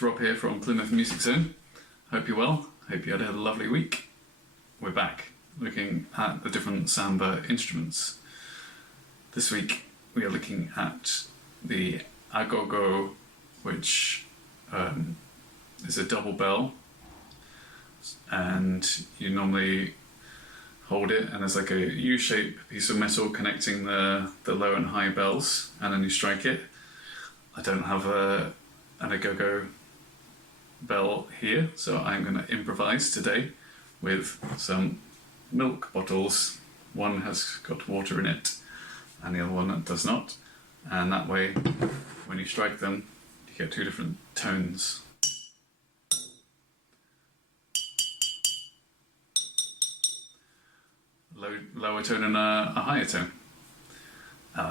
it's Rob here from Plymouth Music Zone. Hope you're well, hope you had a lovely week. We're back looking at the different Samba instruments. This week we are looking at the Agogo, which is a double bell, and you normally hold it and there's like a U-shaped piece of metal connecting the low and high bells, and then you strike it. I don't have an Agogo bell here, so I'm going to improvise today with some milk bottles. One has got water in it and the other one does not, and that way when you strike them you get two different tones. Lower tone and a higher tone.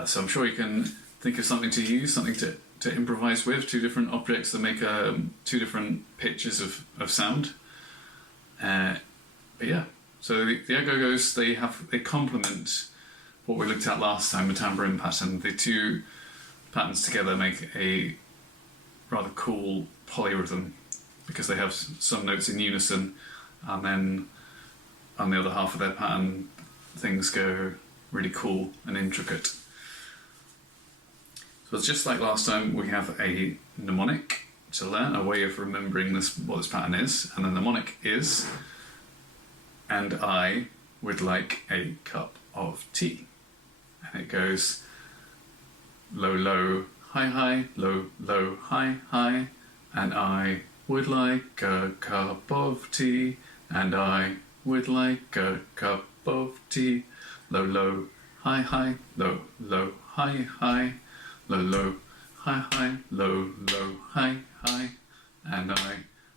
So I'm sure you can think of something to use, something to improvise with, two different objects that make two different pitches of sound. But yeah, so the Agogos, they complement what we looked at last time, the tambourine pattern. The two patterns together make a rather cool polyrhythm because they have some notes in unison, and then on the other half of their pattern things go really cool and intricate. So it's just like last time, we have a mnemonic to learn, a way of remembering what this pattern is, and the mnemonic is, and I would like a cup of tea. And it goes low, low, high, high, low, low, high, high, and I would like a cup of tea, and I would like a cup of tea, low, low, high, high, low, low, high, high, low, low, high, high, low, low, high, high, and I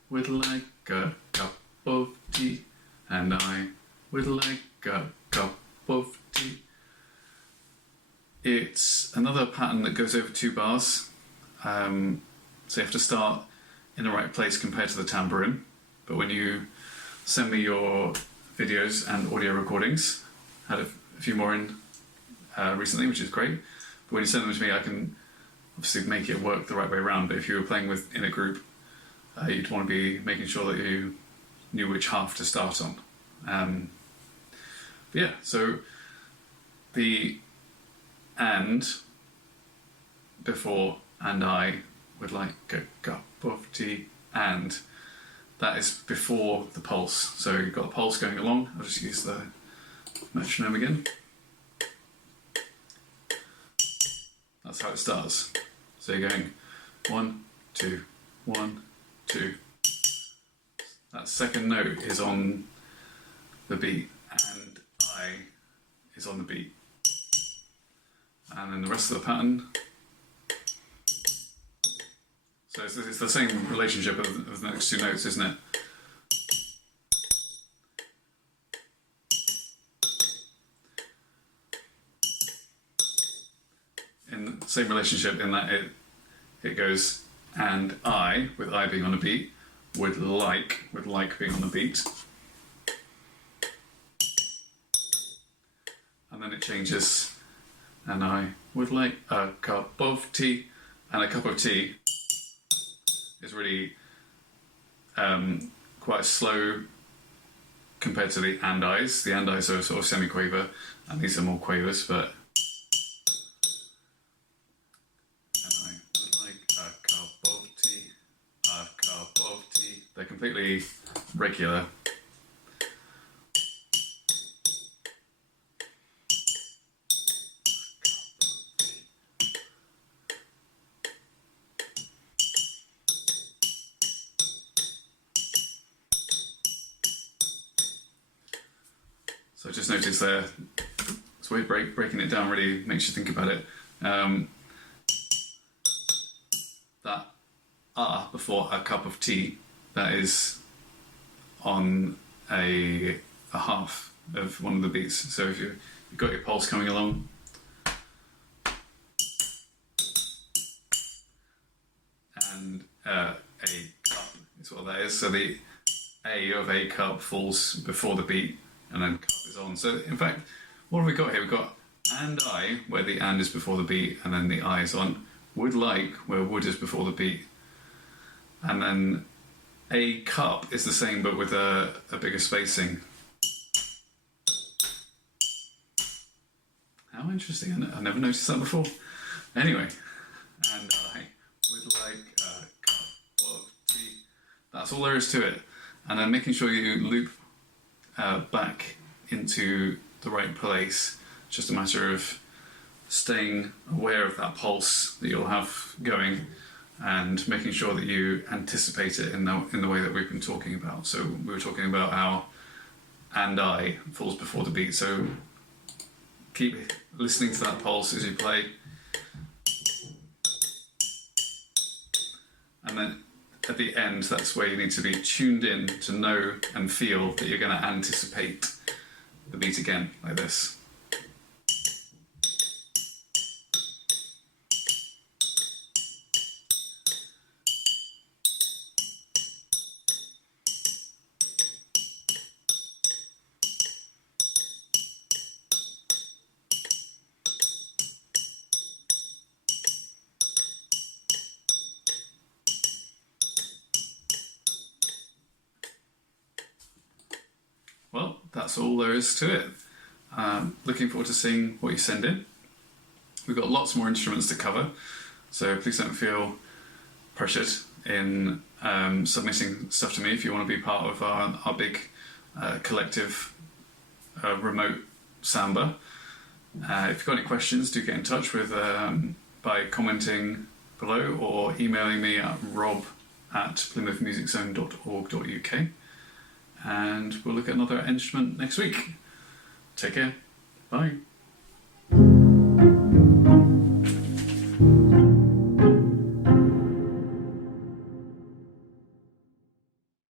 would like a cup of tea, and I would like a cup of tea. It's another pattern that goes over 2 bars, so you have to start in the right place compared to the tambourine. But when you send me your videos and audio recordings, had a few more in recently, which is great. But when you send them to me, I can obviously make it work the right way around. But if you were playing in a group, you'd want to be making sure that you knew which half to start on. But yeah, so the and before and I would like a cup of tea, and that is before the pulse. So you've got the pulse going along. I'll just use the metronome again. That's how it starts. So you're going 1, 2, 1, 2. That second note is on the beat, and I is on the beat. And then the rest of the pattern. So it's the same relationship of the next 2 notes, isn't it? In the same relationship in that it goes, and I, with I being on a beat, would like being on the beat. And then it changes, and I would like a cup of tea, and a cup of tea is really quite slow compared to the and I's. The and I's are sort of semi-quaver, and these are more quavers, but and I would like a cup of tea, a cup of tea. They're completely regular. So just notice there, this way breaking it down really makes you think about it. That before a cup of tea, that is on a half of one of the beats. So if you've got your pulse coming along, and a cup is what that is. So the A of a cup falls before the beat, and then cup is on. So in fact, what have we got here? We've got and I, where the and is before the beat, and then the I is on. Would like, where would is before the beat. And then a cup is the same but with a bigger spacing. How interesting, I never noticed that before. Anyway, and I would like a cup of tea. That's all there is to it. And then making sure you loop back into the right place. It's just a matter of staying aware of that pulse that you'll have going and making sure that you anticipate it in the way that we've been talking about. So we were talking about how and I falls before the beat. So keep listening to that pulse as you play. And then at the end, that's where you need to be tuned in to know and feel that you're going to anticipate the beat again, like this. Well, that's all there is to it. Looking forward to seeing what you send in. We've got lots more instruments to cover, so please don't feel pressured in submitting stuff to me if you want to be part of our big collective remote Samba. If you've got any questions, do get in touch with by commenting below or emailing me at rob@plymouthmusiczone.org.uk. And we'll look at another instrument next week. Take care. Bye.